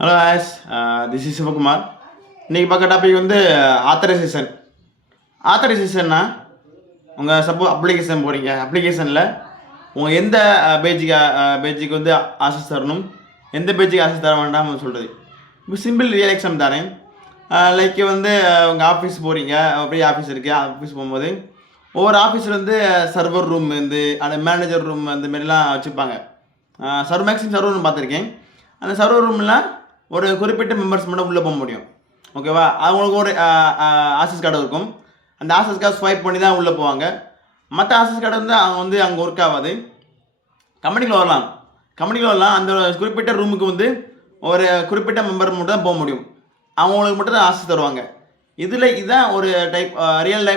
Hello as this is Sivakumar. இன்றைக்கி பார்க்க topic வந்து ஆத்தரைசேஷன். ஆத்தரைசேஷன்னா உங்கள் அப்ளிகேஷன் போகிறீங்க, அப்ளிகேஷனில் உங்கள் எந்த பேஜுக்கு வந்து ஆக்சஸ் தரணும், எந்த பேஜுக்கு ஆக்சஸ் தர வேண்டாம்னு சொல்கிறது. இப்போ சிம்பிள் ரியல் எக்ஸாம் தரேன். லைக் வந்து உங்கள் ஆஃபீஸ் போகிறீங்க, பெரிய ஆஃபீஸ் இருக்குது. ஆஃபீஸ் போகும்போது ஒவ்வொரு ஆஃபீஸில் வந்து சர்வர் ரூம் வந்து அந்த மேனேஜர் ரூம் அந்த மாதிரிலாம் வச்சுருப்பாங்க. மேக்ஸிமம் சர்வர் ரூம் பார்த்துருக்கேன். அந்த சர்வர் ரூமில் ஒரு குறிப்பிட்ட மெம்பர்ஸ் மட்டும் உள்ளே போக முடியும். ஓகேவா? அவங்களுக்கு ஒரு ஆக்சஸ் கார்டு இருக்கும். அந்த ஆக்சஸ் கார்டு ஸ்வைப் பண்ணி தான் உள்ளே போவாங்க. மற்ற ஆக்சஸ் கார்டு வந்து அங்கே ஒர்க் ஆகாது. கம்பெனிக்குள்ள வரலாம். அந்த குறிப்பிட்ட ரூமுக்கு வந்து ஒரு குறிப்பிட்ட மெம்பர் மட்டும் தான் போக முடியும். அவங்களுக்கு மட்டும் தான் ஆக்சஸ் தருவாங்க. இதுதான் ஒரு type real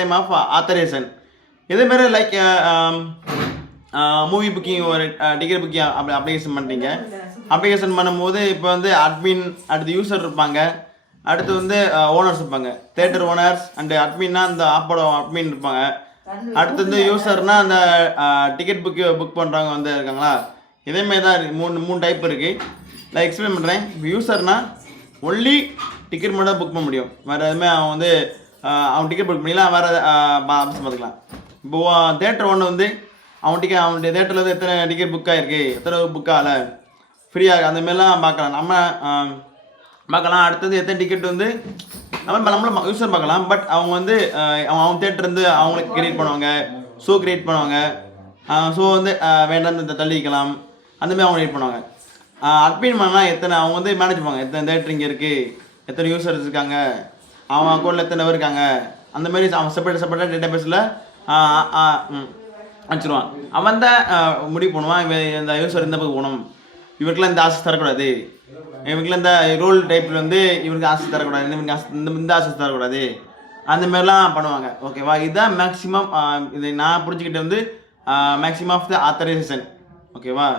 time of authorization. இதேமாரி லைக் மூவி புக்கிங், ஒரு டிக்கெட் புக்கிங் அப்ளிகேஷன் பண்ணுறீங்க. அப்ளிகேஷன் பண்ணும்போது இப்போ வந்து அட்மின், அடுத்து யூசர் இருப்பாங்க, அடுத்து வந்து ஓனர்ஸ் இருப்பாங்க. தேட்டர் ஓனர்ஸ் அண்டு அட்மின்னா அந்த ஆப்போட அட்மின் இருப்பாங்க. அடுத்து வந்து யூசர்னால் அந்த டிக்கெட் புக் பண்ணுறவங்க வந்து இருக்காங்களா. இதேமாரி தான் மூணு டைப் இருக்குது. நான் எக்ஸ்பிளைன் பண்ணுறேன். இப்போ யூசர்னால் ஒன்லி டிக்கெட் மட்டும் தான் புக் பண்ண முடியும். வேறு எதுவுமே அவன் வந்து அவன் டிக்கெட் புக் பண்ணிக்கலாம், வேறு ஆப்ஷன் பார்த்துக்கலாம். இப்போது தேட்டர் ஒன்று வந்து அவனுடைய தேட்டரில் வந்து எத்தனை டிக்கெட் புக் ஆகிருக்கு, எத்தனை புக் ஆகலை, ஃப்ரீயாக அந்தமாரிலாம் பார்க்கலாம். நம்ம பார்க்கலாம். அடுத்தது எத்தனை டிக்கெட் வந்து நம்மளும் யூஸர் பார்க்கலாம். பட் அவங்க வந்து அவங்க தேட்டர் வந்து அவங்களுக்கு கிரியேட் பண்ணுவாங்க, ஷோ கிரியேட் பண்ணுவாங்க. ஷோ வந்து வேண்டாம் தள்ளிக்கலாம், அந்தமாதிரி அவங்க கிரியேட் பண்ணுவாங்க. அட்மின் பண்ணலாம் எத்தனை அவங்க வந்து மேனேஜ் பண்ணுவாங்க. எத்தனை தேட்டர் இங்கே இருக்குது, எத்தனை யூசர்ஸ் இருக்காங்க, அவங்க அக்கௌண்ட்டில் எத்தனை பேர் இருக்காங்க, அந்தமாரி அவன் செப்பரேட்டாக டேட்டா பேஸில் வச்சுருவான். அவன் தான் முடிவு பண்ணுவான். இவன் இந்த யூசர் இந்த பக்கம் போகணும், இவருக்கெல்லாம் இந்த ஆசஸ் தரக்கூடாது, இவருக்கெல்லாம் இந்த ரோல் டைப்பில் வந்து இவருக்கு ஆசஸ் தரக்கூடாது, இந்த ஆசஸ் தரக்கூடாது, அந்தமாரிலாம் பண்ணுவாங்க. ஓகேவா? இதுதான் மேக்ஸிமம். இதை நான் புரிஞ்சுக்கிட்ட வந்து மேக்ஸிமம் ஆஃப் த ஆத்தரைசேஷன். ஓகேவா?